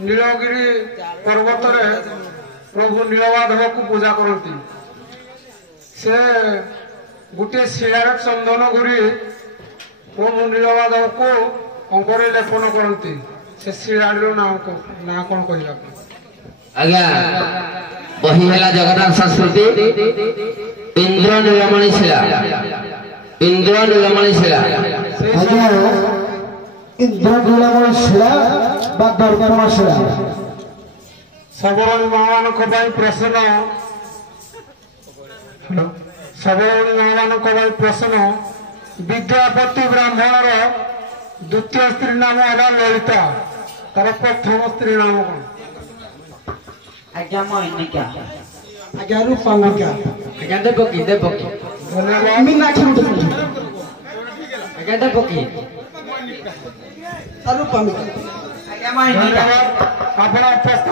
नीलगिरी पर्वत रे प्रभु नीलमाधव को पूजा करती से गोटे शिलार चंदन गुरी प्रभु नीलमाधव को अंकरे लेपन करती से शिलार ना कौन कहवा आज्ञा बही है जगन्नाथ संस्कृति इंद्र नीलमणि शिला इंद्र नीलमणि शिला आज्ञा इंद्र नीलमणि शिला बा दर्पण शिला सबरणी महामान प्रश्न सबरणी महामान प्रश्न विद्यापति ब्राह्मणर द्वितीय स्त्री नाम है ललिता तार प्रथम स्त्री नाम कौन आज्ञा मोहिनिका आज्ञा रूपमिका आज्ञा देवकी देवकी धन्यवाद मीनाक्षी आज्ञा देवकी रूपमिका आज्ञा मोहिनिका धन्यवाद।